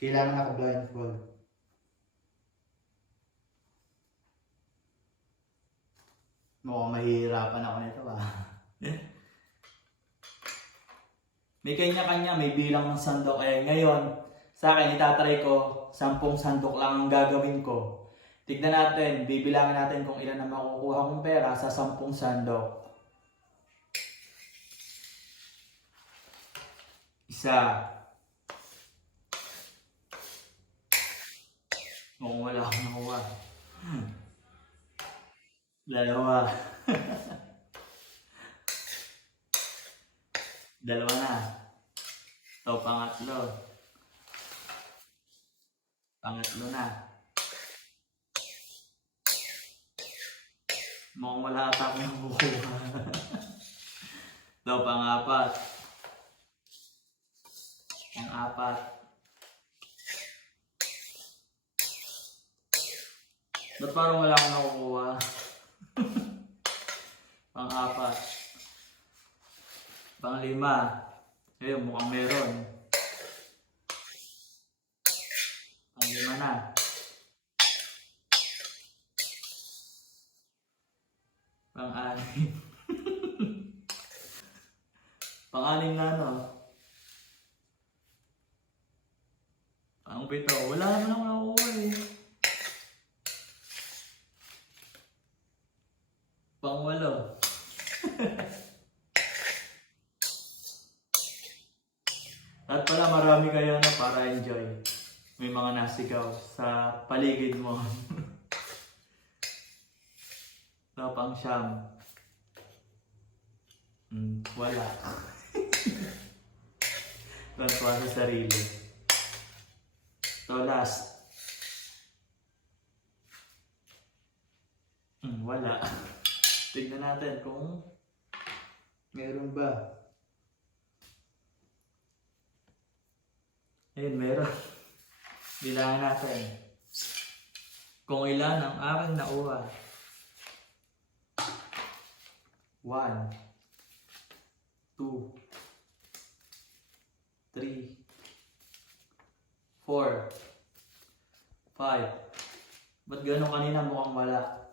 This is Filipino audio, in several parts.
Kailangan naka-blindfold. Mukhang mahihirapan ako nito ba? May kanya-kanya, may bilang ng sandok. Eh, ngayon, sa akin, itatry ko, 10 sandok lang ang gagawin ko. Tignan natin, bibilangin natin kung ilan na makukuha kong pera sa 10 sandok. Isa. Mukhang wala akong nakuha. Dalawa. Dalawa na. Ito, pangatlo. Pangatlo na. Mukhang wala ata akong nakukuha. Ito, pang-apat. Pang-apat. Ba't parang wala akong nakukuha? Pang-apat. Pang-lima. Ayun, mukhang meron. Pang-lima na. Pang-anim. Pang-anim na ano? Pang-pito. Wala naman akong nakukuha eh. Pang-walo. At pala marami kayo na para enjoy. May mga nasigaw sa paligid mo. So, pang-siyam. Wala. Tantuwa sa sarili. So, last. Wala. Tignan natin kung meron ba. Ayun, meron. Bilangin natin kung ilan ang aking nakuha. 1, 2, 3, 4, 5. Ba't gano'n kanina mukhang wala?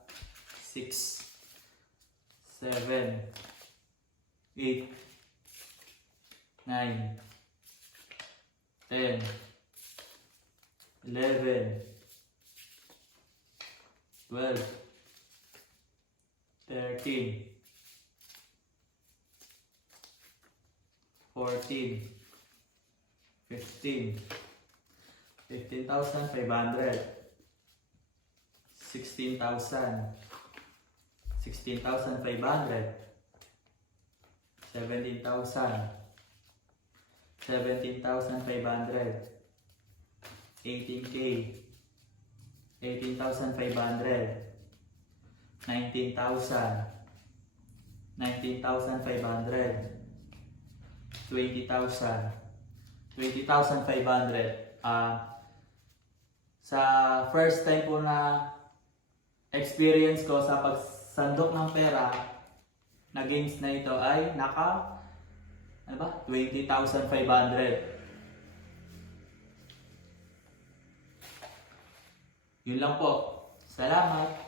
6, 7, 8, 9, 10, 11, 12, 13, 14, 15, 15,500, 16,000, 16,500, 17,000, 17,500, 18K, 18,500, 19,000, 19,500, 20,000, 20,500. Sa first time po na experience ko sa pagsandok ng pera na games na ito ay naka 20,500. Yun lang po. Salamat.